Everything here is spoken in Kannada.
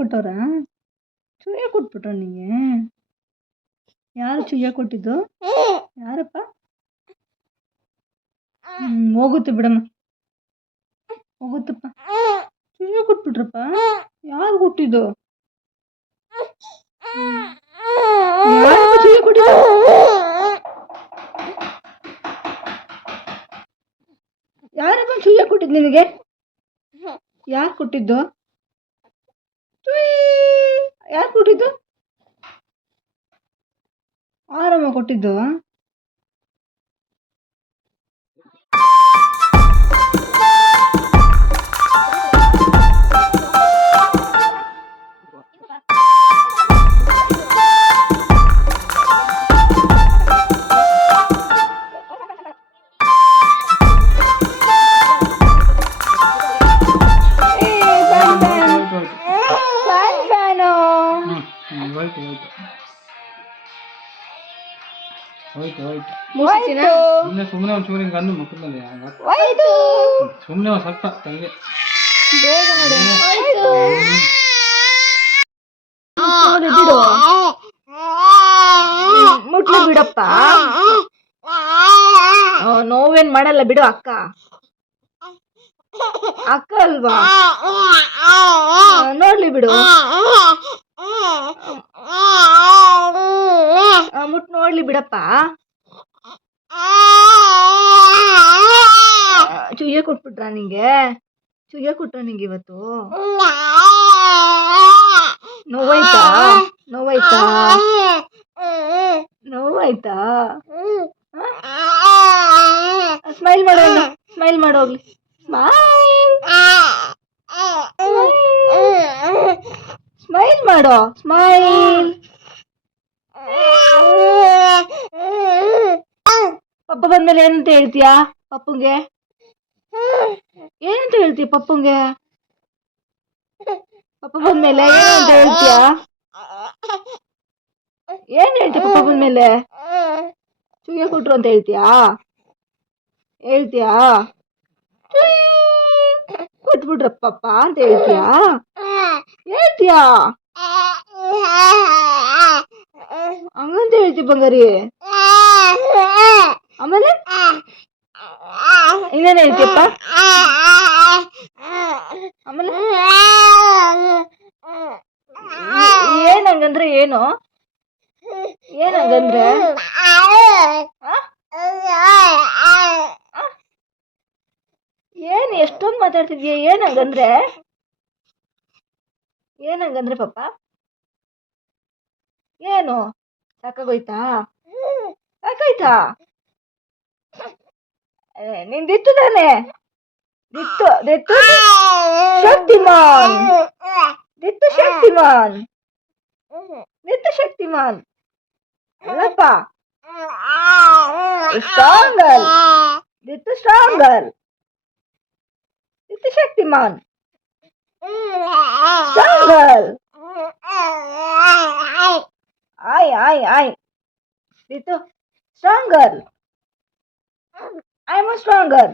ಕೊಟ್ಟವ್ರಾ? ಚೂಯ ಕೊಟ್ಬಿಟ್ರ ನಿಂಗೆ? ಯಾರು ಚೂಯ ಕೊಟ್ಟಿದ್ದು? ಯಾರಪ್ಪ? ಹೋಗುತ್ತೆ ಬಿಡಮ್ಮ, ಹೋಗುತ್ತಪ್ಪ. ಚೂಯ ಕೊಟ್ಬಿಟ್ರಪ್ಪ. ಯಾರು ಕೊಟ್ಟಿದ್ದು? ಯಾರಪ್ಪ ಚೂಯ ಕೊಟ್ಟಿದ್ದು? ಯಾರಪ್ಪ ಚೂಯ ಕೊಟ್ಟಿದ್ದು ನಿನಗೆ? ಯಾರು ಕೊಟ್ಟಿದ್ದು? ಯಾರು ಕೊಟ್ಟಿದ್ದು? ಆರಮ್ಮ ಕೊಟ್ಟಿದ್ದು? ಸುಮ್ಮನೆ ಒಂಚೂರು ಹಿಂಗೆ ಅಂದು ಮುಖದಲ್ಲಿ ಸುಮ್ಮನೆ ಒಂದು ಸ್ವಲ್ಪ ತಂಗೆ ಮುಟ್ಲಿ ಬಿಡಪ್ಪ. ನೋವೇನ್ ಮಾಡಲ್ಲ ಬಿಡು. ಅಕ್ಕ ಅಕ್ಕ ಅಲ್ವಾ? ನೋಡ್ಲಿ ಬಿಡು. ಮುಟ್ ನೋಡ್ಲಿ ಬಿಡಪ್ಪ. ಚುಯ್ಯ ಕೊಟ್ಬಿಟ್ರ ನಿಂಗೆ? ಚುಯ್ಯ ಕೊಟ್ರ ನಿಂಗೆ ಇವತ್ತು? ನೋವಾಯ್ತಾ? ನೋವಾಯ್ತಾ? ನೋವಾಯ್ತಾ? ಸ್ಮೈಲ್ ಮಾಡೋ, ಸ್ಮೈಲ್ ಮಾಡೋಗ್ಲಿ. ಸ್ಮೈಲ್ ಮಾಡೋ, ಸ್ಮೈಲ್. ಪಪ್ಪ ಬಂದ್ಮೇಲೆ ಏನಂತ ಹೇಳ್ತೀಯಾ ಪಪ್ಪಂಗೆ? ಏನಂತ ಹೇಳ್ತೀಯ ಪಪ್ಪಂಗೆ? ಪಪ್ಪ ಬಂದ್ಮೇಲೆ ಏನಂತ ಹೇಳ್ತೀಯಾ? ಏನ್ ಹೇಳ್ತೀಯ ಪಪ್ಪ ಬಂದ್ಮೇಲೆ? ಚುಯ್ಯ ಕೊಟ್ರು ಅಂತ ಹೇಳ್ತೀಯಾ? ಹೇಳ್ತೀಯಾ? ಕೊಟ್ಬಿಟ್ರಪ್ಪಪ್ಪ ಅಂತ ಹೇಳ್ತೀಯಾ? ಹೇಳ್ತೀಯಾ? ಹಂಗಂತ ಹೇಳ್ತಿ ಬಂಗಾರಿ. ಆಮೇಲೆ ಇನ್ನೇನ್ ಹೇಳ್ತೀಯಪ್ಪ? ಆಮೇಲೆ ಏನಂಗಂದ್ರೆ ಏನು? ಏನಂಗಂದ್ರೆ ಏನ್ ಎಷ್ಟೊಂದು ಮಾತಾಡ್ತಿದ್ಯ? ಏನಂಗಂದ್ರೆ? ಏನಂಗಂದ್ರೆ ಪಪ್ಪ? ಏನು ಸಾಕಾಗೋಯ್ತಾ? ಸಾಕಾಯ್ತಾ? ನೀನ್ ದಿತ್ತು ತಾನೆ? ದಿತ್ತು ದಿತ್ತು ಶಕ್ತಿಮಾನ್. ದಿತ್ತು ಶಕ್ತಿಮಾನ್. ದಿತ್ತು ಶಕ್ತಿಮಾನ್ ಅಲ್ಲಪ್ಪ. Strong girl. ದಿತ್ತು ಸ್ಟ್ರಾಂಗ್ ಗರ್ಲ್. ದಿತ್ತು Shaktimaan. Strong girl. I. Ritu, strong girl. I'm a strong girl.